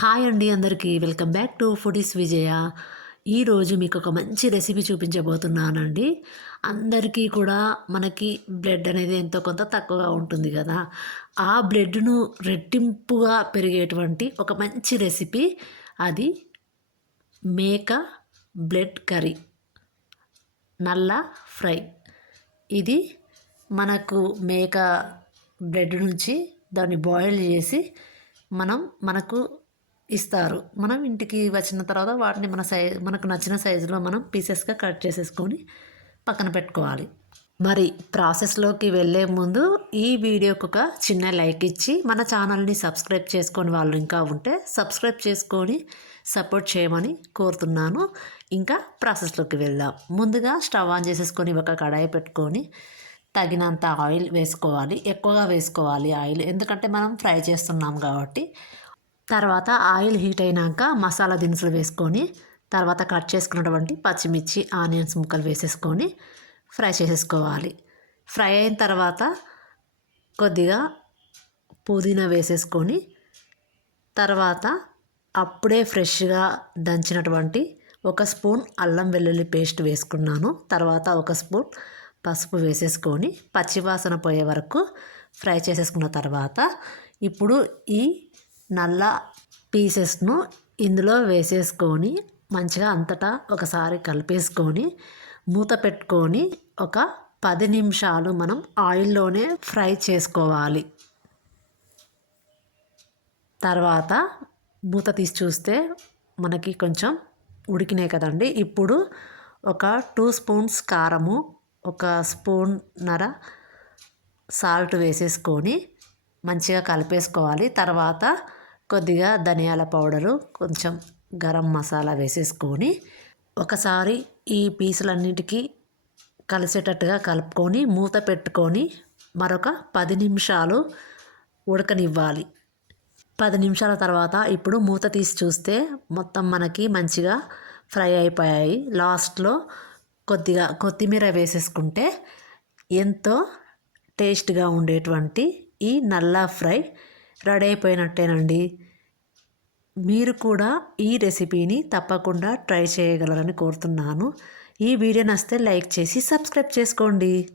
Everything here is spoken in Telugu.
హాయ్ అండి అందరికీ. Welcome back to foodies Vijaya. ఈరోజు మీకు ఒక మంచి రెసిపీ చూపించబోతున్నానండి. అందరికీ కూడా మనకి బ్లడ్ అనేది ఎంతో కొంత తక్కువగా ఉంటుంది కదా. ఆ బ్లడ్ను రెట్టింపుగా పెరిగేటువంటి ఒక మంచి రెసిపీ అది మేక బ్లడ్ కర్రీ. నల్ల ఫ్రై. ఇది మనకు మేక బ్లడ్ నుంచి దాన్ని బాయిల్ చేసి మనం మనకు ఇస్తారు. మనం ఇంటికి వచ్చిన తర్వాత వాటిని మన సైజ్ మనకు నచ్చిన సైజులో మనం పీసెస్గా కట్ చేసేసుకొని పక్కన పెట్టుకోవాలి. మరి ప్రాసెస్లోకి వెళ్ళే ముందు ఈ వీడియోకి ఒక చిన్న లైక్ ఇచ్చి మన ఛానల్ని సబ్స్క్రైబ్ చేసుకొని వాళ్ళు ఇంకా ఉంటే సబ్స్క్రైబ్ చేసుకొని సపోర్ట్ చేయమని కోరుతున్నాను. ఇంకా ప్రాసెస్లోకి వెళ్దాం. ముందుగా స్టవ్ ఆన్ చేసేసుకొని ఒక కడాయి పెట్టుకొని తగినంత ఆయిల్ వేసుకోవాలి. ఎక్కువగా వేసుకోవాలి ఆయిల్. ఎందుకంటే మనం ఫ్రై చేస్తున్నాం కాబట్టి తర్వాత ఆయిల్ హీట్ అయినాక మసాలా దినుసులు వేసుకొని తర్వాత కట్ చేసుకున్నటువంటి పచ్చిమిర్చి ఆనియన్స్ ముక్కలు వేసేసుకొని ఫ్రై చేసేసుకోవాలి. ఫ్రై అయిన తర్వాత కొద్దిగా పుదీనా వేసేసుకొని తర్వాత అప్పుడే ఫ్రెష్గా దంచినటువంటి ఒక స్పూన్ అల్లం వెల్లుల్లి పేస్ట్ వేసుకున్నాను. తర్వాత ఒక స్పూన్ పసుపు వేసేసుకొని పచ్చివాసన పోయే వరకు ఫ్రై చేసేసుకున్న తర్వాత ఇప్పుడు ఈ నల్ల పీసెస్ను ఇందులో వేసేసుకొని మంచిగా అంతటా ఒకసారి కలిపేసుకొని మూత పెట్టుకొని ఒక పది నిమిషాలు మనం ఆయిల్లోనే ఫ్రై చేసుకోవాలి. తర్వాత మూత తీసి చూస్తే మనకి కొంచెం ఉడికినాయి కదండి. ఇప్పుడు ఒక టూ స్పూన్స్ కారము ఒక స్పూన్ నర సాల్ట్ వేసేసుకొని మంచిగా కలిపేసుకోవాలి. తర్వాత కొద్దిగా ధనియాల పౌడరు కొంచెం గరం మసాలా వేసేసుకొని ఒకసారి ఈ పీసులన్నిటికీ కలిసేటట్టుగా కలుపుకొని మూత పెట్టుకొని మరొక పది నిమిషాలు ఉడకనివ్వాలి. పది నిమిషాల తర్వాత ఇప్పుడు మూత తీసి చూస్తే మొత్తం మనకి మంచిగా ఫ్రై అయిపోయాయి. లాస్ట్లో కొద్దిగా కొత్తిమీర వేసేసుకుంటే ఎంతో టేస్ట్గా ఉండేటువంటి ఈ నల్ల ఫ్రై రెడీ అయిపోయినట్టేనండి. మీరు కూడా ఈ రెసిపీని తప్పకుండా ట్రై చేయగలరని కోరుతున్నాను. ఈ వీడియో నచ్చితే లైక్ చేసి సబ్స్క్రైబ్ చేసుకోండి.